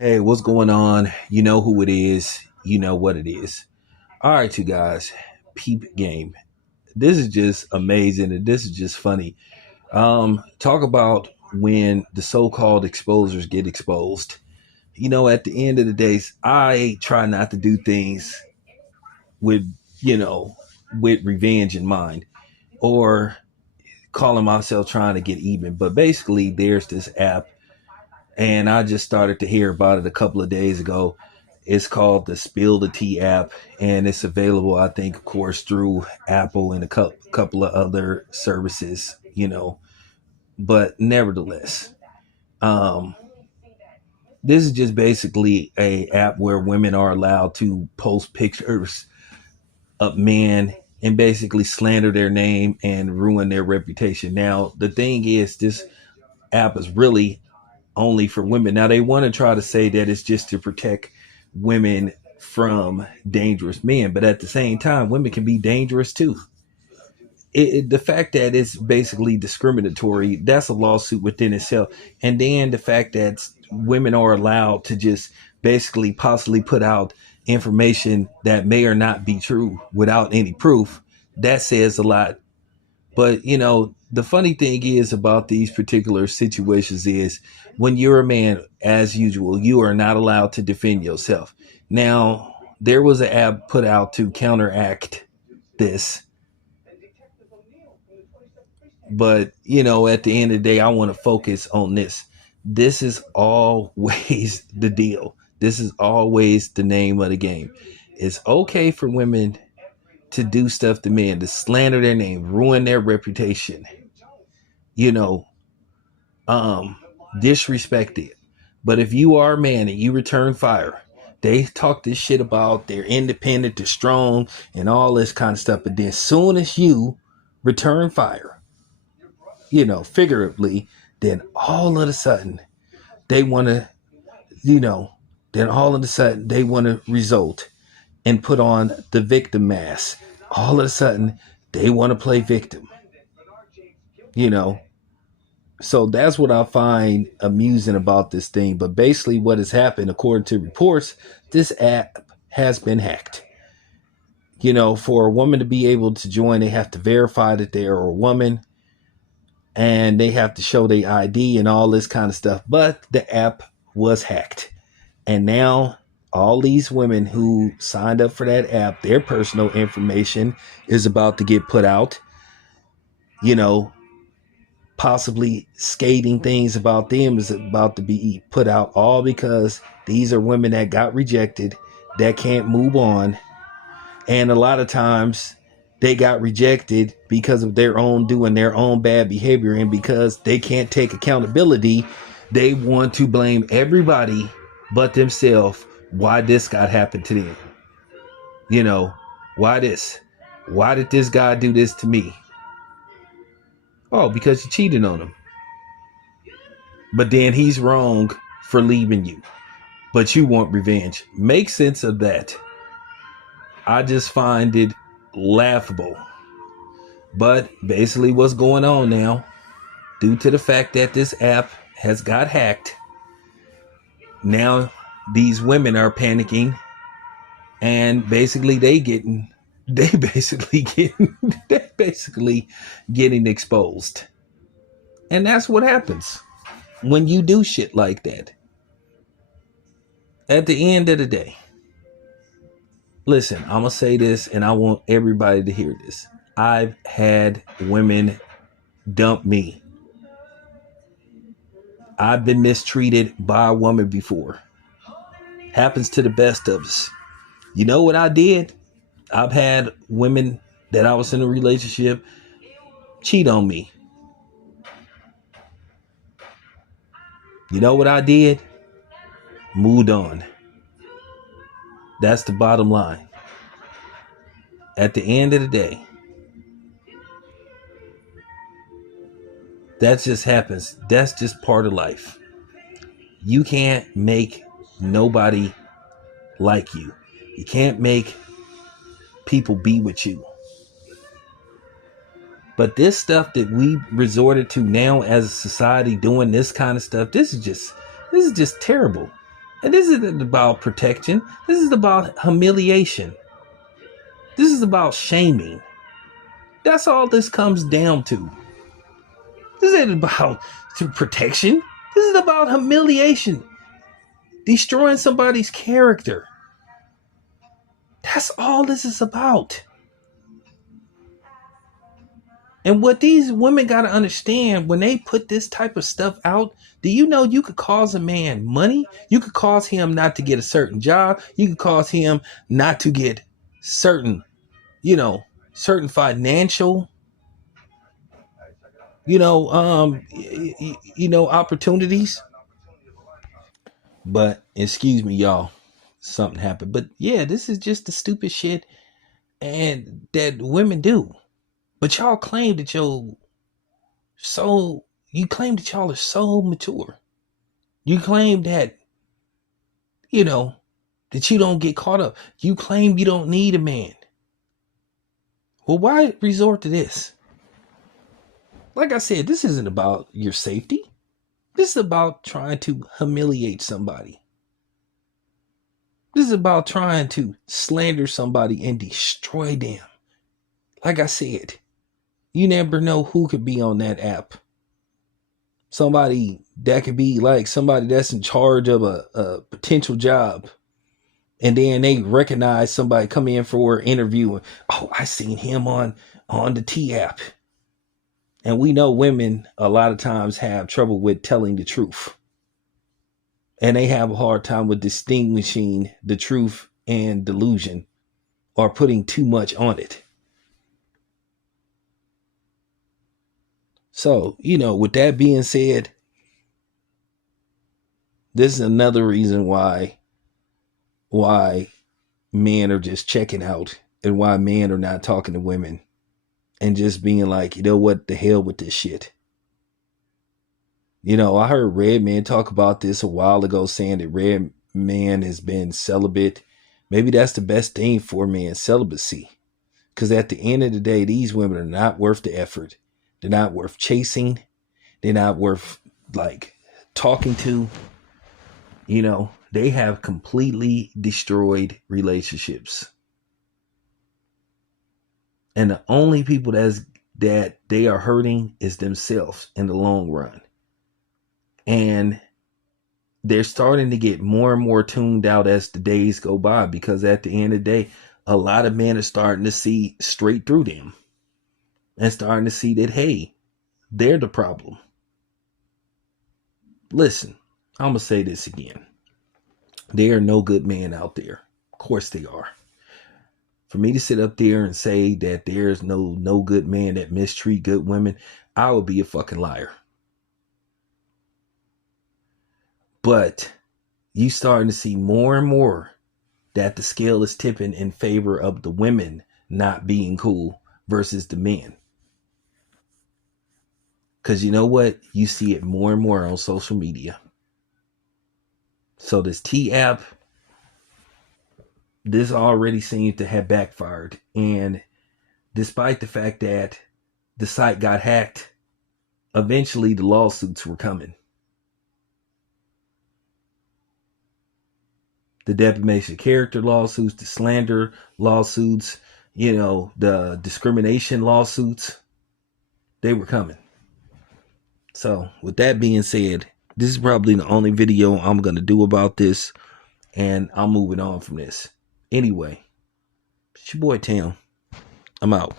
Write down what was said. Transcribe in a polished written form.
Hey, what's going on? You know who it is. You know what it is. All right, you guys. Peep game. This is just amazing and this is just funny. Talk about when the so-called exposers get exposed. At the end of the day, I try not to do things with, you know, with revenge in mind or calling myself trying to get even. But basically, there's this app and I just started to hear about it a couple of days ago. It's called the Spill the Tea app, and it's available, I think, of course, through Apple and a couple of other services, But nevertheless, um, this is just basically a app where women are allowed to post pictures of men and basically slander their name and ruin their reputation. Now, the thing is, this app is really only for women. Now they want to try to say that it's just to protect women from dangerous men, but at the same time, women can be dangerous too. The fact that it's basically discriminatory, that's a lawsuit within itself. And then the fact that women are allowed to just basically possibly put out information that may or not be true without any proof, that says a lot. But the funny thing is about these particular situations is when you're a man, as usual, you are not allowed to defend yourself. Now, there was an app put out to counteract this, but at the end of the day, I want to focus on this. This is always the deal. This is always the name of the game. It's okay for women to do stuff to men, to slander their name, ruin their reputation, you know, um, disrespect it. But if you are a man and you return fire, they talk this shit about they're independent, they're strong, and all this kind of stuff. But then, as soon as you return fire, figuratively, then all of a sudden they want to, you know, then all of a sudden they want to result and put on the victim mask. All of a sudden they want to play victim, you know, So that's what I find amusing about this thing. But basically, what has happened, according to reports, this app has been hacked. For a woman to be able to join, they have to verify that they are a woman and they have to show their ID and all this kind of stuff. But the app was hacked. And now all these women who signed up for that app, their personal information is about to get put out. You know, Possibly scathing things about them is about to be put out, all because these are women that got rejected, that can't move on. And a lot of times they got rejected because of their own doing their own bad behavior. And because they can't take accountability, they want to blame everybody but themselves. Why this got happened to them? You know, why this? Why did this guy do this to me? Oh, because you cheated on him. But then he's wrong for leaving you. But you want revenge. Make sense of that. I just find it laughable. But basically, what's going on now, due to the fact that this app has got hacked, now these women are panicking and basically they basically getting they basically getting exposed. And that's what happens when you do shit like that. At the end of the day, listen, I'm going to say this and I want everybody to hear this. I've had women dump me. I've been mistreated by a woman before. Happens to the best of us. You know what I did? I've had women that I was in a relationship cheat on me. You know what I did? Moved on. That's the bottom line. At the end of the day, that just happens. That's just part of life. You can't make nobody like you. You can't make people be with you. But this stuff that we resorted to now as a society, doing this kind of stuff, this is just terrible. And this isn't about protection. This is about humiliation. This is about shaming. That's all this comes down to. This isn't about protection. This is about humiliation. Destroying somebody's character. That's all this is about. And what these women got to understand when they put this type of stuff out, do you know you could cause a man money? You could cause him not to get a certain job. You could cause him not to get certain, certain financial, opportunities. But excuse me, y'all, something happened. But yeah, this is just the stupid shit and that women do. But y'all claim that y'all are so mature. You claim that, that you don't get caught up. You claim you don't need a man. Well, why resort to this? Like I said, this isn't about your safety. This is about trying to humiliate somebody. This is about trying to slander somebody and destroy them. Like I said, you never know who could be on that app. Somebody that could be like somebody that's in charge of a potential job. And then they recognize somebody come in for an interview. And, oh, I seen him on the T app. And we know women a lot of times have trouble with telling the truth. And they have a hard time with distinguishing the truth and delusion or putting too much on it. So, with that being said, this is another reason why men are just checking out and why men are not talking to women and just being like, what the hell with this shit. I heard Redman talk about this a while ago, saying that Redman has been celibate. Maybe that's the best thing for men, celibacy. Because at the end of the day, these women are not worth the effort. They're not worth chasing. They're not worth talking to. They have completely destroyed relationships. And the only people that they are hurting is themselves in the long run. And they're starting to get more and more tuned out as the days go by, because at the end of the day, a lot of men are starting to see straight through them and starting to see that, hey, they're the problem. Listen, I'm going to say this again. There are no good men out there. Of course they are. For me to sit up there and say that there's no good man that mistreat good women, I would be a fucking liar. But you starting to see more and more that the scale is tipping in favor of the women not being cool versus the men. Because you know what? You see it more and more on social media. So this T app, this already seems to have backfired. And despite the fact that the site got hacked, eventually the lawsuits were coming. The defamation of character lawsuits, the slander lawsuits, the discrimination lawsuits, they were coming. So with that being said, this is probably the only video I'm going to do about this, and I'm moving on from this. Anyway, it's your boy Tim. I'm out.